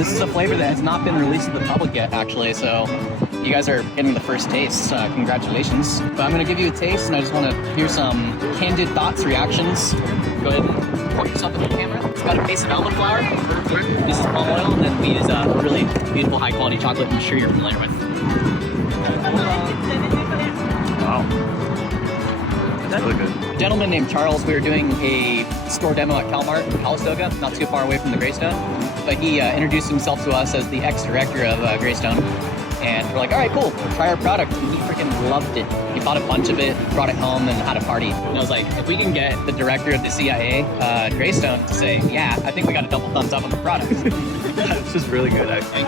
This is a flavor that has not been released to the public yet, actually, so you guys are getting the first taste. Congratulations. But I'm going to give you a taste, and I just want to hear some candid thoughts, reactions. Go ahead and point yourself at the camera. It's got a base of almond flour. This is palm oil, and then we use a really beautiful, high-quality chocolate I'm sure you're familiar with. Wow. That's really good. A gentleman named Charles, we were doing a store demo at Calmart in Calistoga, not too far away from the Greystone. But he introduced himself to us as the ex-director of Greystone. And we're like, all right, cool, try our product. And he freaking loved it. He bought a bunch of it, brought it home, and had a party. And I was like, if we can get the director of the CIA, Greystone, to say, yeah, I think we got a double thumbs up on the product. It's just really good, actually.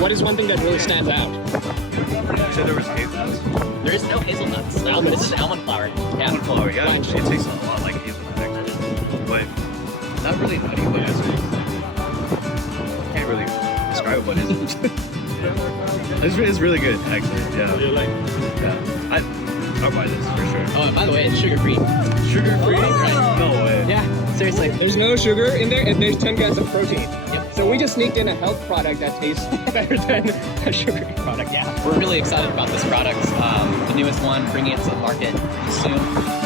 What is one thing that really stands out? You said there was hazelnuts? There is no hazelnuts. This is almond flour. Yeah. Almond flour, yeah. It tastes a lot like hazelnut, actually. But not really nutty, but can't really describe it, but it's really good, actually. Yeah. Yeah. I'll buy this for sure. Oh, and by the way, it's sugar-free. Sugar-free? Right. No way. Yeah, seriously. There's no sugar in there, and there's 10 grams of protein. Yep. So we just sneaked in a health product that tastes better than a sugary product. Yeah, we're really excited about this product. The newest one, bringing it to the market soon.